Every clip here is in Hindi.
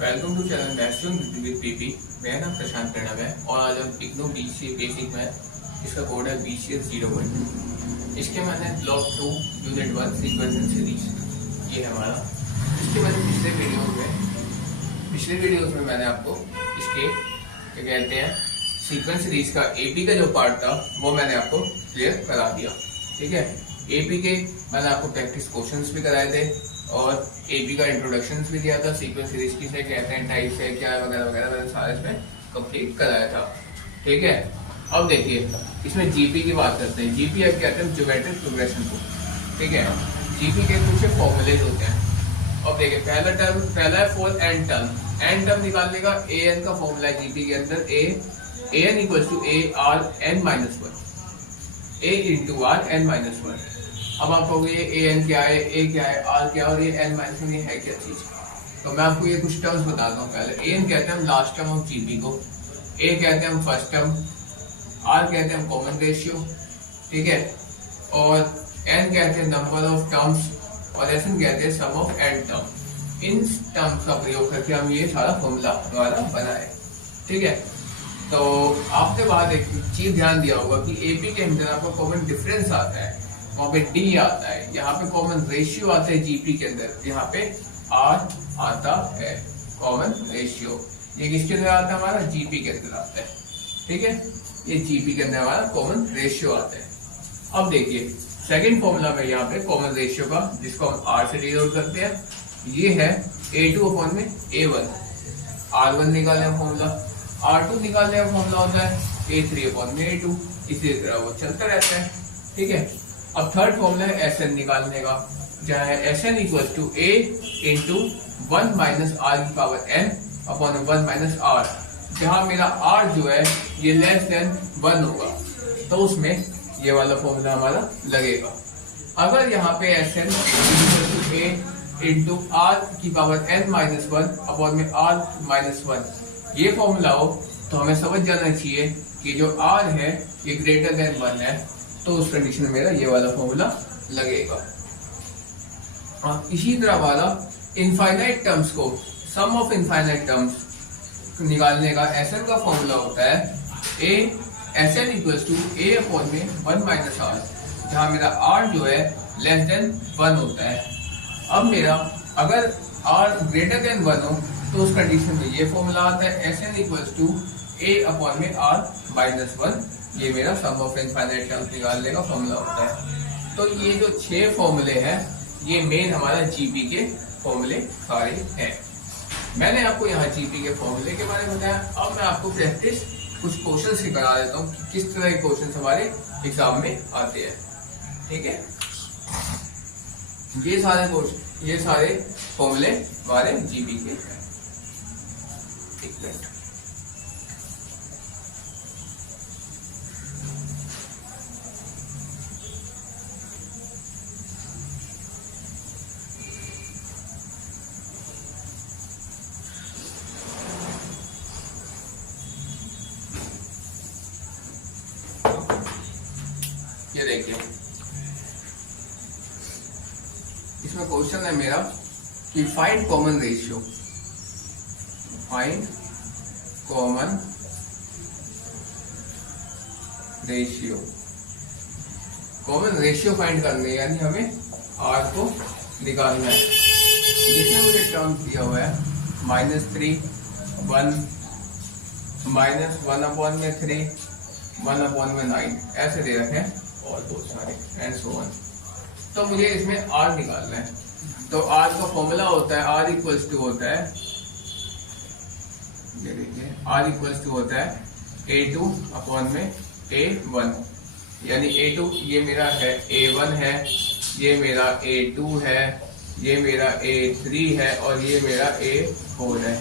Welcome to channel maths with PP. मेरा नाम प्रशांत प्रणव है और आज हम इग्नू बीसीए बेसिक मैथ, इसका कोड है BCS01। इसके मैंने block 2 unit 1 sequence and series, ये है हमारा। इसके मैंने पिछले वीडियोस में मैंने आपको इसके क्या कहते हैं सीक्वेंस सीरीज का एपी का जो पार्ट था वो मैंने आपको क्लियर करा दिया। ठीक है, एपी के मैंने आपको प्रैक्टिस क्वेश्चंस भी कराए थे और एपी का इंट्रोडक्शन भी दिया था। सीक्वेंस सीरीज किसे कहते हैं, टाइप है क्या, वगैरह वगैरह मैंने सारा इसमें कंप्लीट कराया था। ठीक है, अब देखिए इसमें जीपी की बात करते हैं। जीपी अब कहते हैं ज्योमेट्रिक प्रोग्रेशन को। ठीक है, जीपी के कुछ फॉर्मूलेज होते हैं। अब देखिए पहला है फॉर एन टर्म निकालने का ए एन का फॉर्मूला है जीपी के अंदर a n equal to a r n minus one, a into r n minus one. अब आप कहोगे ये ए एन क्या है, ए क्या है, आर क्या है और ये एन माइनस वन है क्या चीज। तो मैं आपको ये कुछ टर्म्स बताता हूँ। पहले ए एन कहते हैं हम लास्ट टर्म ऑफ जीपी को, ए कहते हैं हम फर्स्ट टर्म, आर कहते हैं हम कॉमन रेशियो, ठीक है, और एन कहते हैं नंबर ऑफ टर्म्स और एस एन कहते हैं सम ऑफ एन टर्म। इन टर्म्स का प्रयोग करके हम ये सारा फॉर्मूला हमारा बना है। ठीक है, तो आपने बाद एक चीज ध्यान दिया होगा कि एपी के अंदर आपको कॉमन डिफरेंस आता है, वहां पे डी आता है, यहाँ पे कॉमन रेशियो आता है जीपी के अंदर, यहाँ पे आर आता है कॉमन रेशियो। ये किसके अंदर आता है, हमारा जीपी के अंदर आता है। ठीक है, ये जीपी के अंदर हमारा कॉमन रेशियो आता है। अब देखिए सेकंड फॉर्मूला में यहाँ पे कॉमन रेशियो का, जिसको हम आर से डिनोट करते हैं, ये है A2 अपॉन में A1। R1 निकालने का फॉर्मूला, R2 निकालने का फॉर्मूला होता है A3 अपॉन में A2। इसी तरह वो चलता रहता है। ठीक है, अब थर्ड फॉर्मूला है SN निकालने का, जहाँ है SN equal to A into 1 minus R की power N upon 1 minus R। जहाँ मेरा R जो है ये लेस देन 1 होगा तो उसमें ये वाला फॉर्मूला हमारा लगेगा। अगर यहाँ पे SN equal to A into R की पावर N माइनस 1 अपॉन में R माइनस 1 ये फॉर्मूला हो तो हमें समझ जाना चाहिए कि जो R है ये ग्रेटर देन 1 है, तो उस कंडीशन में मेरा ये वाला फॉर्मूला लगेगा। और इसी तरह वाला इनफाइनाइट टर्म्स को, सम ऑफ इनफाइनाइट टर्म्स निकालने का SN का फॉर्मूला होता है SN equals to A upon में 1 माइनस R, जहां मेरा R जो है लेस देन 1 होता है। अब मेरा अगर R ग्रेटर देन 1 हो तो उस कंडीशन में ये फॉर्मूला आता है SN equals to A upon में R माइनस 1। ये मेरा सम ऑफ इनफाइनाइट टर्म्स निकालने का फॉर्मूला होता है। तो ये जो 6 फॉर्मूले हैं ये मेन हमारा जीपी के फॉर्मूले सारे हैं। मैंने आपको यहाँ जीपी के फॉर्मूले के बारे में बताया। अब मैं आपको प्रैक्टिस कुछ क्वेश्चन से करा देता हूँ कि किस तरह के क्वेश्चन हमारे एग्जाम में आते हैं। ठीक है, ये सारे फॉर्मूले हमारे जीपी के हैं। एक मिनट, ये देखिए इसमें क्वेश्चन है मेरा कि find common ratio. Find common ratio, common ratio find करने यानी हमें R को निकालना है। जिसमें मुझे टर्म दिया हुआ है -3 1 माइनस 1 अपॉन में 3 1 अपॉन में 9 ऐसे दे रखे हैं और बहुत सारे एंड सो ऑन। तो मुझे इसमें R निकालना है। तो R का फॉर्मूला होता है R इक्वल्स टू होता है, ये देखिए R इक्वल्स टू होता है A2 अपॉन में A1। यानी A2 ये मेरा है A1 है, ये मेरा A2 है, ये मेरा A3 है और ये मेरा A4 है।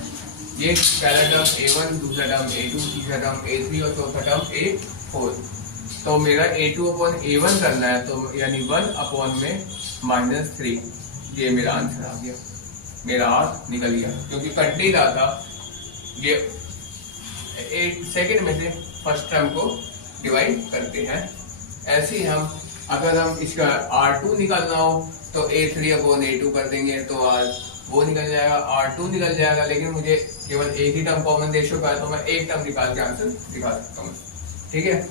ये पहला टर्म A1, दूसरा टर्म A2, तीसरा टर्म A3 और चौथा टर्म A4। तो मेरा A2 अपॉन A1 करना है, तो यानी 1 अपॉन में -3। ये मेरा आंसर आ गया, मेरा R निकल गया क्योंकि कंटिन्यू था। ये एक सेकंड में से फर्स्ट टर्म को डिवाइड करते हैं। ऐसे ही अगर हम इसका R2 निकालना हो तो A3 अपॉन A2 कर देंगे तो वो निकल जाएगा, R2 निकल जाएगा, लेकिन मुझे केवल एक ही टर्म कॉमन रेशियो का है, तो मैं एक टर्म निकाल के आंसर दिखा सकता हूँ। ठीक है,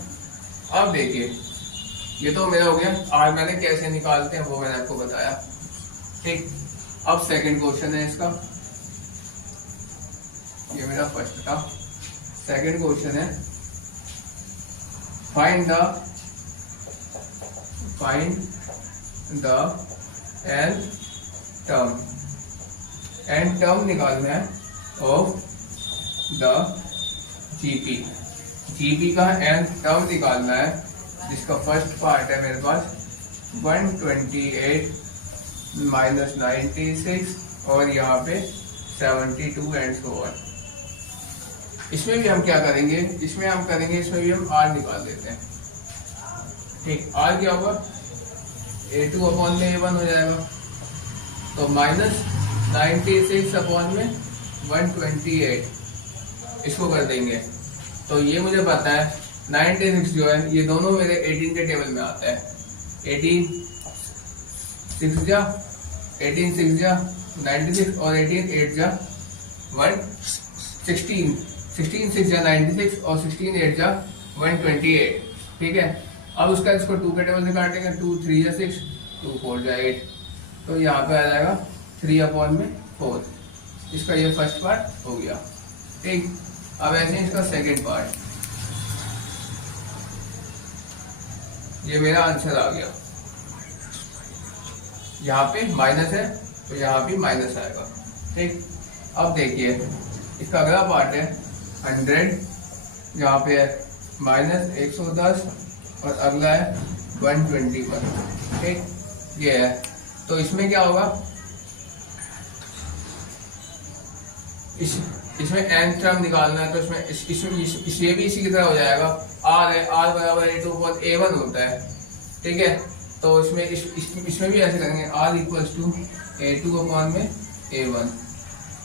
अब देखिए ये तो मेरा हो गया। R मैंने कैसे निकालते हैं वो मैंने आपको बताया। ठीक, अब सेकंड क्वेश्चन है इसका, ये मेरा फर्स्ट था। सेकंड क्वेश्चन है फाइंड द एन टर्म निकालना है ऑफ द जीपी का एन टर्म निकालना है, जिसका फर्स्ट पार्ट है मेरे पास 128 माइनस 96 और यहाँ पे 72 एंड सो ऑन। इसमें भी हम क्या करेंगे, इसमें भी हम R निकाल देते हैं। ठीक, R क्या होगा, A2 अपॉन में A1 हो जाएगा, तो माइनस 96 अपॉन में 128 इसको कर देंगे। तो ये मुझे पता है 96 जो है ये दोनों मेरे 18 के टेबल में आता है। 18 6 जा 96 और 18 8 जा 116 16 6 जा 96 और 16 8 जा 128। ठीक है, अब उसका इसको 2 के टेबल से काटेंगे, 2 3 जा 6 2 4 जा 8, तो यहाँ पे आ जाएगा 3 अपॉन में 4। इसका ये फर्स्ट पार्ट हो गया। ठीक, अब ऐसे इसका सेकंड पार्ट, ये मेरा आंसर आ गया। यहाँ पे माइनस है तो यहाँ भी माइनस आएगा। ठीक, अब देखिए इसका अगला पार्ट है 100, यहाँ पे है माइनस 110 और अगला है 121। ठीक, ये है, तो इसमें क्या होगा, इसमें n टर्म निकालना है, तो इसमें ये भी इसी की तरह हो जाएगा। R है, R बराबर A2 अपॉन A1 होता है। ठीक है, तो इसमें भी ऐसे करेंगे, R equals to A2 upon में A1,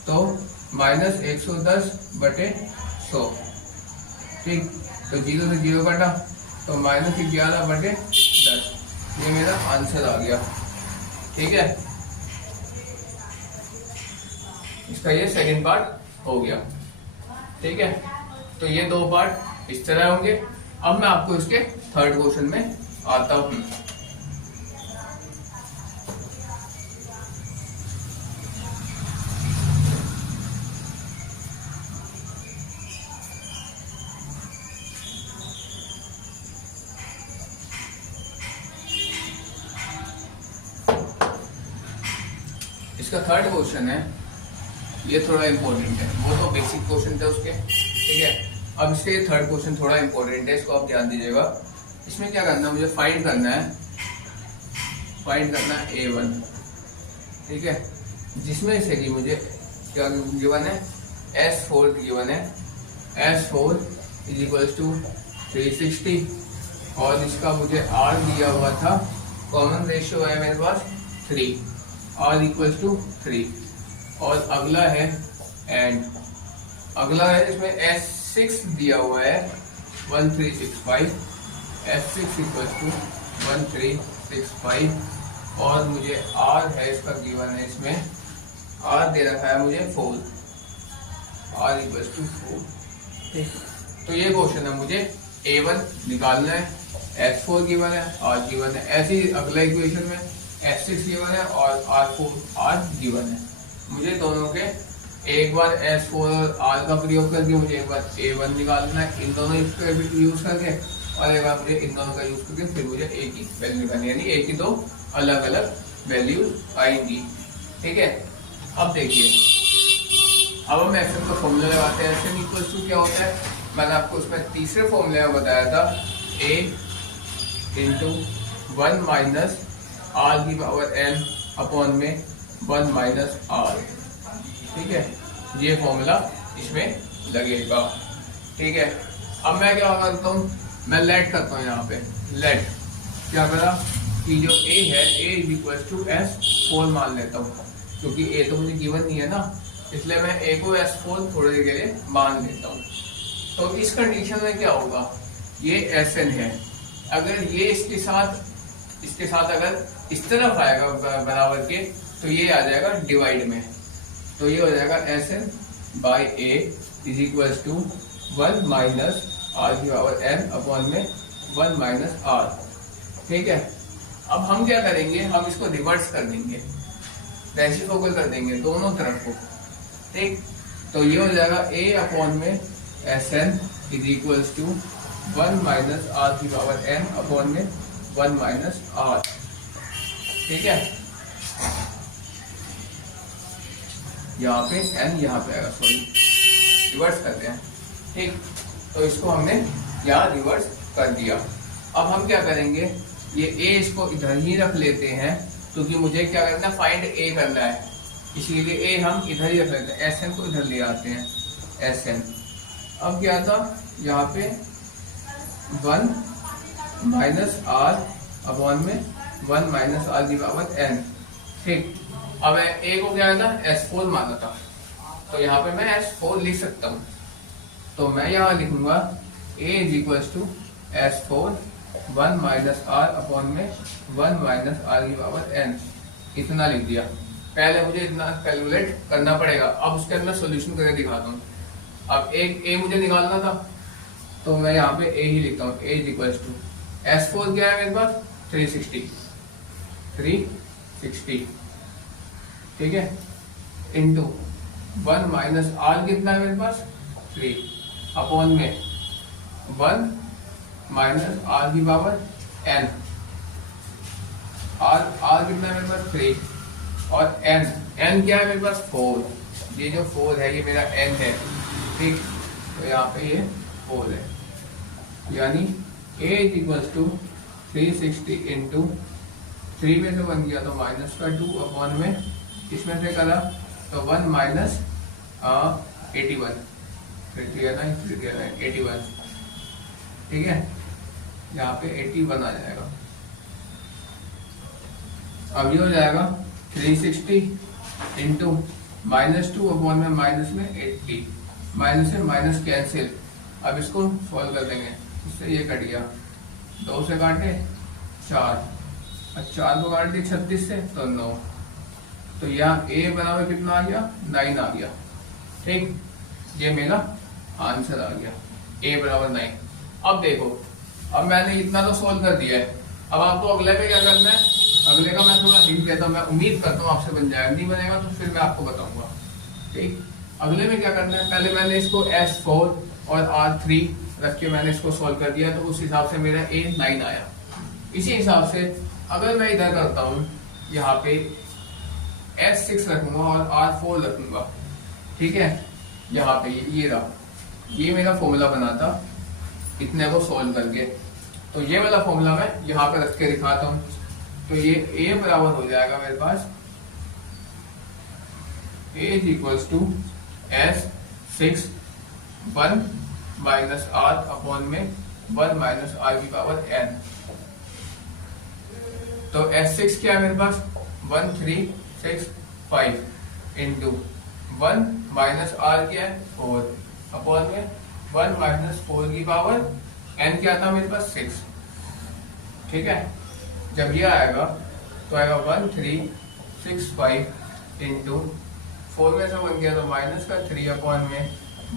तो माइनस 110 बटे 100। ठीक, तो 0 से 0 कटा, तो माइनस 11 बटे 10, ये मेरा आंसर आ गया। ठीक है, इसका ये सेकंड पार्ट हो गया। ठीक है, तो ये दो पार्ट इस तरह होंगे। अब मैं आपको इसके थर्ड क्वेश्चन में आता हूं। इसका थर्ड क्वेश्चन है, ये थोड़ा इंपॉर्टेंट है, वो तो बेसिक क्वेश्चन थे उसके। ठीक है, अब इसके थर्ड क्वेश्चन थोड़ा इंपॉर्टेंट है, इसको आप ध्यान दीजिएगा। इसमें क्या करना है, मुझे फाइंड करना है A1। ठीक है, जिसमें से कि मुझे क्या गिवन है, S4 गिवन है। S4 इज इक्वल्स टू 360 और इसका मुझे R दिया हुआ था, कॉमन रेशियो है मेरे पास 3, R इक्वल्स टू 3। और अगला है एंड, अगला है इसमें S6 दिया हुआ है 1365, S6 इक्वल्स टू 1365 और मुझे R है इसका गिवन है, इसमें R दे रखा है मुझे 4, R इक्वल्स टू 4। ठीक, तो ये क्वेश्चन है, मुझे A1 निकालना है, S4 गिवन है, R गिवन है। ऐसे ही अगला इक्वेशन में S6 गिवन है और R गिवन है। मुझे दोनों के एक बार S4 और R का प्रयोग करके मुझे एक बार A1 निकालना है, इन दोनों यूज करके, और एक बार मुझे इन दोनों का यूज करके फिर मुझे A की वैल्यू निकालनी है, यानी A की दो अलग अलग वैल्यू आएंगी। ठीक है, अब देखिए, अब हम एक्शन का फॉर्मूला लगाते हैं। एक्शन इक्वल्स टू क्या होता है, मैंने आपको उसमें तीसरे फॉर्मूले में बताया था, A इंटू 1 माइनस R की पावर n अपॉन में 1 माइनस R। ठीक है, ये फॉर्मूला इसमें लगेगा। ठीक है, अब मैं क्या करता हूँ, मैं लेट करता हूँ, यहाँ पे लेट क्या करा कि जो A है, A is equal to S4 मान लेता हूँ, क्योंकि A तो मुझे गिवन नहीं है ना, इसलिए मैं A को S4 थोड़ी देर के लिए मान लेता हूँ। तो इस कंडीशन में क्या होगा, ये Sn है, अगर ये इसके साथ अगर इस तरफ आएगा बराबर के, तो ये आ जाएगा डिवाइड में। तो ये हो जाएगा S N by A is equal to 1 minus R की पावर एन अपॉन में 1 माइनस आर। ठीक है, अब हम क्या करेंगे, हम इसको रिवर्स कर देंगे, रेसिप्रोकल कर देंगे दोनों तरफ को। ठीक, तो ये हो जाएगा ए अपॉन में S N is equal to 1 minus R की पावर एन अपॉन में 1 माइनस आर। ठीक है, यहाँ पे एन यहाँ पे आएगा, सॉरी रिवर्स करते हैं। ठीक, तो इसको हमने यहाँ रिवर्स कर दिया। अब हम क्या करेंगे, ये ए इसको इधर ही रख लेते हैं क्योंकि मुझे क्या करना है, फाइंड ए करना है, इसीलिए ए हम इधर ही रख लेते हैं। एस एन को इधर ले आते हैं, एस एन। अब क्या था यहाँ पे 1 माइनस आर अपॉन में 1 माइनस आर की पावर एन। ठीक, अब ए को क्या था, S4 माना था, तो यहाँ पे मैं S4 लिख सकता हूँ। तो मैं यहाँ लिखूंगा A is equal to S4 1 minus R upon में 1 माइनस आर की पावर एन। इतना लिख दिया। पहले मुझे इतना कैलकुलेट करना पड़ेगा, अब उसके अंदर सोल्यूशन करके दिखाता हूँ। अब एक ए मुझे निकालना था, तो मैं यहाँ पे ए ही लिखता हूँ। ए इज इक्वल टू S4 क्या है मेरे पास 360। ठीक है, इंटू 1 माइनस आर कितना है मेरे पास 3 अपॉन में 1 माइनस आर की पावर एन। आर कितना है मेरे पास 3 और एन क्या है मेरे पास 4। ये जो 4 है ये मेरा एन है। ठीक, तो यहाँ पे ये 4 है, यानी ए इज इक्वल टू 360 इंटू 3 में से 1 गया तो माइनस का 2 अपॉन में इसमें से करा तो 1 माइनस 81, 81। ठीक है, यहाँ पे 81 आ जाएगा। अब ये हो जाएगा 360 इंटू -2 अपॉन में माइनस में 80, माइनस से माइनस कैंसिल। अब इसको सॉल्व कर देंगे, इससे ये कट गया, 2 से काटे 4, और 4 को काट दिए 36 से तो 9। तो यहाँ ए बराबर कितना आ गया 9 आ गया। ठीक, ये मेरा आंसर आ गया, ए बराबर 9। अब देखो, अब मैंने इतना तो सोल्व कर दिया है, अब आपको अगले में क्या करना है, अगले का मैं थोड़ा हिंट कहता हूँ, मैं उम्मीद करता हूँ आपसे बन जाएगा, नहीं बनेगा तो फिर मैं आपको बताऊंगा। ठीक, अगले में क्या करना है, पहले मैंने इसको S4 और R3 रख के मैंने इसको सोल्व कर दिया, तो उस हिसाब से मेरा ए 9 आया। इसी हिसाब से अगर मैं इधर करता हूँ, यहाँ पे S6 रखूंगा और R4 रखूंगा। ठीक है, यहाँ पे ये रहा, ये मेरा फॉर्मूला बना था इतने को सोल्व करके। तो ये वाला फॉर्मूला मैं यहाँ पे रख के दिखाता हूँ। तो ये A बराबर हो जाएगा मेरे पास A is equal to S6 1 minus R upon में 1 माइनस R की पावर n। तो S6 क्या है मेरे पास 1365 इंटू 1 माइनस R क्या है 4 अपॉन में 1 माइनस 4 की पावर n क्या था मेरे पास 6। ठीक है, जब ये आएगा तो आएगा 1365 इंटू 4 में से 1 गया तो माइनस का 3 अपॉन में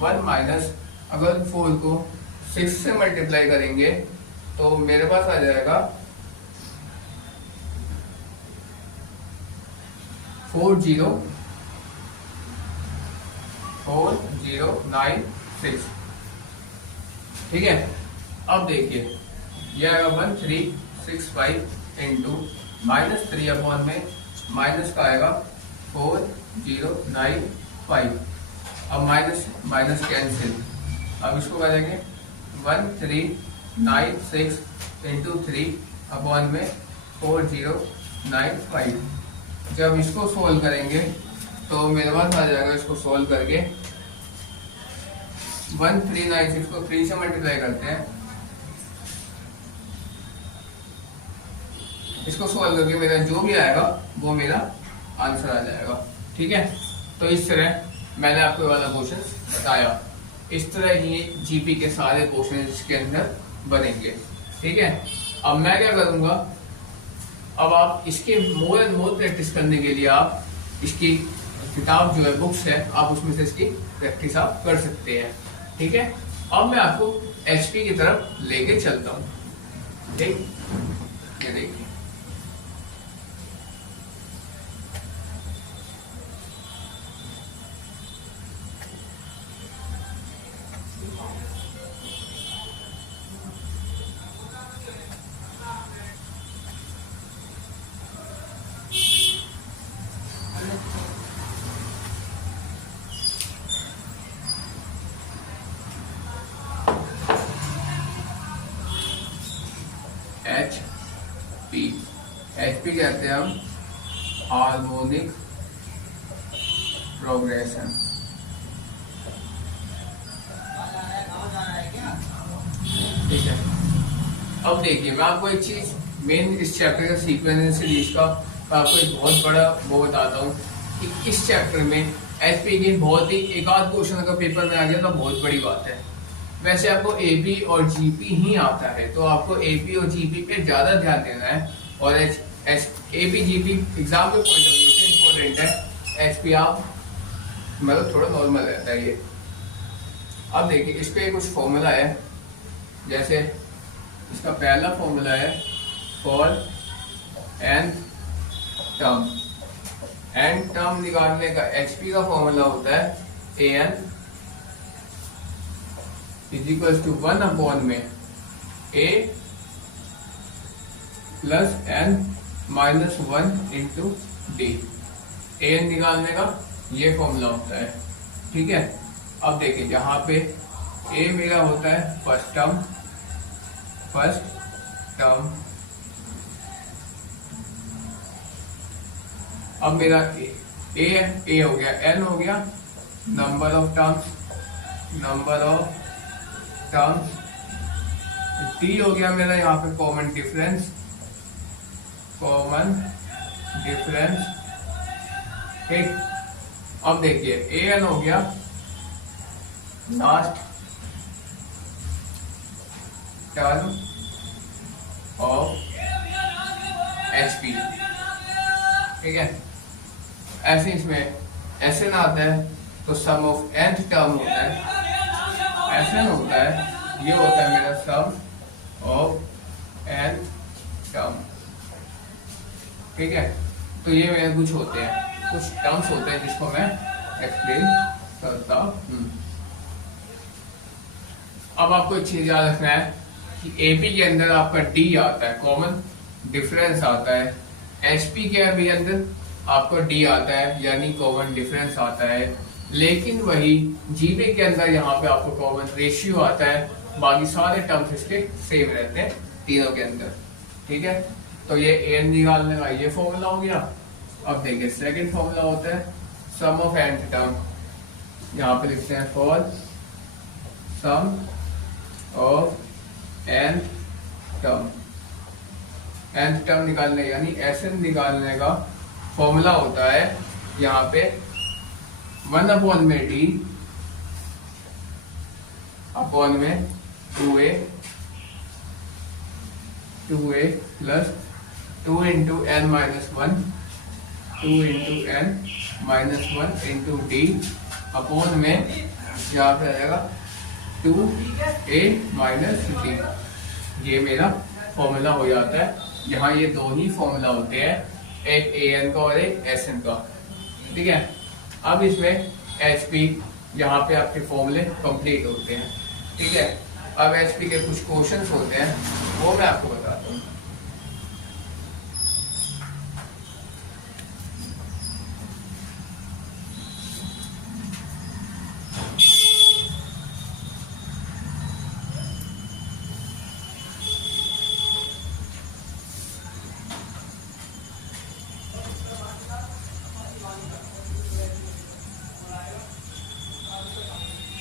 1 माइनस, अगर 4 को 6 से मल्टीप्लाई करेंगे तो मेरे पास आ जाएगा 40996। ठीक है, अब देखिए यह आएगा 1365 इंटू -3 अपॉन में माइनस का आएगा 4095। अब माइनस कैंसिल, अब इसको करेंगे 1396 इंटू 3 अपॉन में 4095। जब इसको सोल्व करेंगे तो मेरे पास आ जाएगा, इसको सोल्व करके 1396 को 3 से मल्टीप्लाई करते हैं, इसको सोल्व करके मेरा जो भी आएगा वो मेरा आंसर आ जाएगा। ठीक है, तो इस तरह मैंने आपको वाला क्वेश्चन बताया। इस तरह ही जीपी के सारे क्वेश्चन इसके अंदर बनेंगे। ठीक है, अब मैं क्या करूंगा, अब आप इसके मोर एंड मोर प्रैक्टिस करने के लिए आप इसकी किताब जो है, बुक्स है, आप उसमें से इसकी प्रैक्टिस आप कर सकते हैं। ठीक है, अब मैं आपको एचपी की तरफ लेके चलता हूँ। ठीक, ये देखिए एचपी कहते हैं हम हार्मोनिक प्रोग्रेशन। ठीक है, अब देखिए मैं आपको एक चीज मेन इस चैप्टर का सीक्वेंस सीरीज का आपको एक बहुत बड़ा वो बताता हूँ कि इस चैप्टर में एचपी की बहुत ही एक आध क्वेश्चन अगर पेपर में आ गया तो बहुत बड़ी बात है। वैसे आपको एपी और जीपी ही आता है, तो आपको एपी और जीपी पे ज्यादा ध्यान देना है, और एपी जीपी एग्जाम के पॉइंट ऑफ व्यू से इम्पोर्टेंट है। एचपी आप मतलब थोड़ा नॉर्मल रहता है ये। अब देखिए इस पे कुछ फॉर्मूला है, जैसे इसका पहला फॉर्मूला है for n term. N term निकालने का एचपी का फॉर्मूला होता है a n is equal to 1 upon में a plus n minus 1 into d. A n निकालने का ये फॉर्मूला होता है। ठीक है, अब देखिए जहां पे ए मेरा होता है फर्स्ट टर्म, अब मेरा ए हो गया, एन हो गया नंबर ऑफ टर्म्स, टी हो गया मेरा यहाँ पे कॉमन डिफरेंस। ठीक, अब देखिए ए एन हो गया लास्ट टर्म ऑफ एचपी। ठीक है, ऐसे इसमें एस एन आता है तो सम ऑफ nth टर्म होता है, एस एन होता है, ये होता है मेरा सम ऑफ nth टर्म। ठीक है, तो ये मेरे कुछ होते हैं, कुछ टर्म्स होते हैं जिसको मैं एक्सप्लेन करता हूं। अब आपको एक चीज याद रखना है कि एपी के अंदर आपका डी आता है, कॉमन डिफरेंस आता है। एचपी के भी अंदर आपको डी आता है यानी कॉमन डिफरेंस आता है, लेकिन वही जीपी के अंदर यहाँ पे आपको कॉमन रेशियो आता है, बाकी सारे टर्म्स इसके सेम रहते हैं तीनों के अंदर। ठीक है, तो ये एन निकालने का ये फॉर्मूला हो गया। अब देखिए सेकंड फॉर्मूला होता है सम ऑफ nth टर्म, यहाँ पे लिखते हैं for sum of nth term. nth term निकालने यानी एसएन निकालने का फॉर्मूला होता है यहाँ पे 1 अपॉन में डी अपॉन में 2a plus 2 into N minus 1, 2 into N minus 1 into D upon में यहाँ पे आ जाएगा 2a माइनस डी। ये मेरा फॉर्मूला हो जाता है। यहाँ ये दो ही फॉर्मूला होते हैं, एक ए एन का और एक एस एन का। ठीक है, अब इसमें एच पी यहाँ पे आपके फॉर्मूले कंप्लीट होते हैं। ठीक है, अब एच पी के कुछ क्वेश्चंस होते हैं वो मैं आपको बताता हूँ।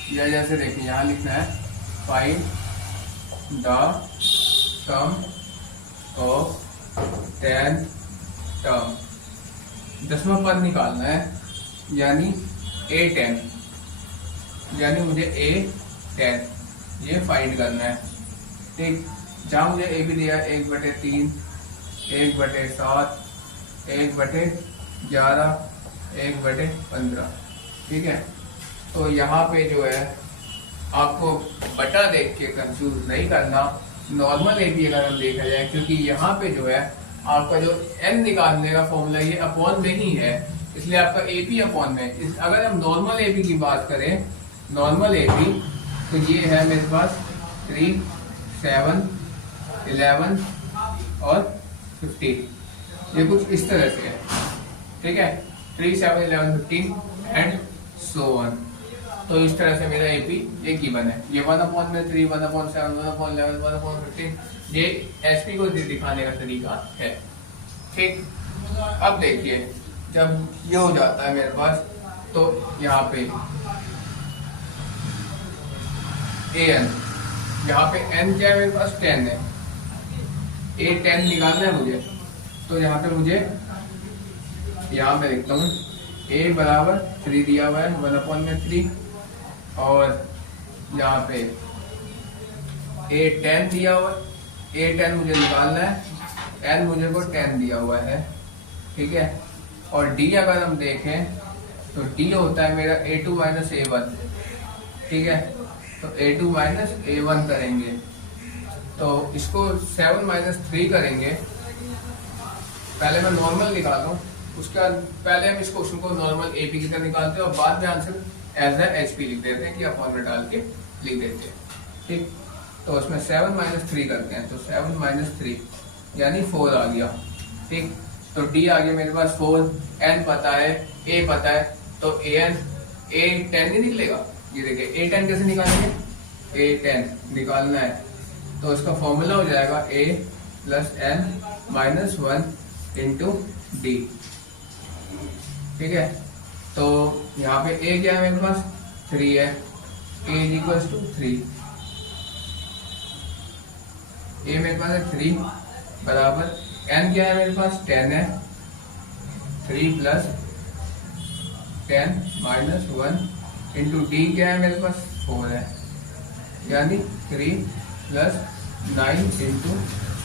या जैसे देखिए यहाँ लिखना है find the sum of 10 term. 10वां पद निकालना है यानी A10, यानी मुझे A10 ये फाइंड करना है। ठीक, जहाँ मुझे ए भी दिया 1/3, 1/7, 1/11, 1/15। ठीक है, तो यहाँ पे जो है आपको बटा देख के कंफ्यूज नहीं करना, नॉर्मल एपी अगर हम देखा जाए, क्योंकि यहाँ पे जो है आपका जो एन निकालने का फॉर्मूला ये अपॉन में ही है, इसलिए आपका एपी अपॉन में। अगर हम नॉर्मल एपी की बात करें, नॉर्मल एपी तो ये है मेरे पास 3, 7, 11 और 15, ये कुछ इस तरह से है। ठीक है, 3, 7, 11, 15 एंड सो ऑन। तो इस तरह से मेरा एपी ये गिवन है। ये 1/3, 1/7, 1/11, 1/15, ये एचपी को दिखाने का तरीका है। ठीक, अब देखिए जब ये हो जाता है मेरे पास, तो यहाँ पे एन, यहाँ पे एन क्या है मेरे पास 10 है, A10 निकालना है मुझे, तो यहाँ पे मुझे यहाँ पे लिखता हूँ A बराबर 3 दिया हुआ है 1/3, और यहाँ पे A10 दिया हुआ है, A10 मुझे निकालना है, N मुझे को 10 दिया हुआ है। ठीक है, और D अगर हम देखें तो D होता है मेरा A2 माइनस A1। ठीक है, तो A2 माइनस A1 करेंगे, तो इसको 7 माइनस 3 करेंगे। पहले मैं नॉर्मल निकालूं, उसके बाद पहले हम इस क्वेश्चन को नॉर्मल एपी की तरह निकालते हैं और बाद में आंसर एज ए एचपी लिख देते हैं कि अपॉन में डाल के लिख देते हैं। ठीक, तो उसमें 7 माइनस 3 करते हैं, तो 7 माइनस 3 यानी 4 आ गया। ठीक, तो डी आ गया मेरे पास 4, एन पता है, ए पता है, तो A10 नहीं निकलेगा। ये देखिए A10 कैसे निकालेंगे, A10 निकालना है तो इसका फॉर्मूला हो जाएगा A plus N minus 1 into D. ठीक है, तो यहाँ पे A क्या है मेरे पास 3 है, A is equal to 3, A मेरे पास है 3 बराबर N क्या है मेरे पास 10 है, 3 प्लस 10 माइनस 1 इंटू डी क्या है मेरे पास 4 है, यानी 3 प्लस 9 इंटू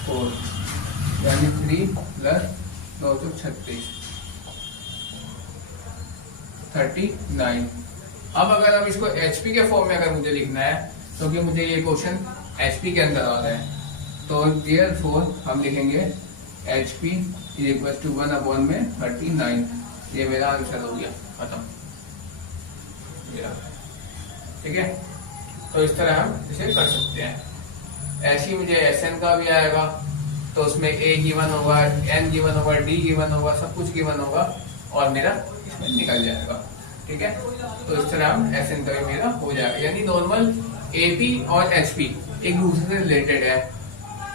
4 यानी 3 प्लस 936 39। अब अगर हम इसको एचपी के फॉर्म में अगर मुझे लिखना है, क्योंकि तो मुझे ये क्वेश्चन एचपी के अंदर आ रहा है, तो देयरफॉर हम लिखेंगे एचपी इज इक्वल टू 1/39। ये मेरा आंसर हो गया, खत्म। ठीक है, तो इस तरह हम इसे कर सकते हैं। ऐसे ही मुझे एसएन का भी आएगा, तो उसमें ए गिवन होगा, एन गिवन होगा, डी गिवन होगा, सब कुछ गिवन होगा और मेरा इसमें निकल जाएगा। ठीक है, तो इस तरह हम एसएन का भी मेरा हो जाएगा। यानी नॉर्मल एपी और एचपी एक दूसरे से रिलेटेड है,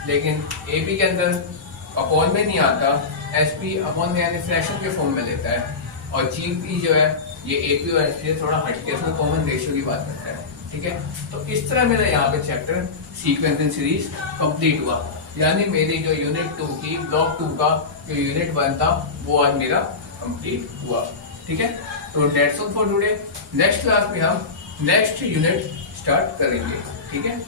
लेकिन एपी के अंदर अपॉन में नहीं आता, एचपी अपॉन में यानी फ्रैक्शन के फॉर्म में लेता है, और जीपी जो है ये एपी और एचपी से थोड़ा हटके उसमें कॉमन रेशियो की बात करता है। ठीक है, तो इस तरह मेरा यहाँ पे चैप्टर सीक्वेंसिंग सीरीज कंप्लीट हुआ। यानी मेरी जो यूनिट 2 की ब्लॉक 2 का जो यूनिट 1 था वो आज मेरा कंप्लीट हुआ। ठीक है, तो that's all for today. Next class में हम नेक्स्ट यूनिट स्टार्ट करेंगे। ठीक है।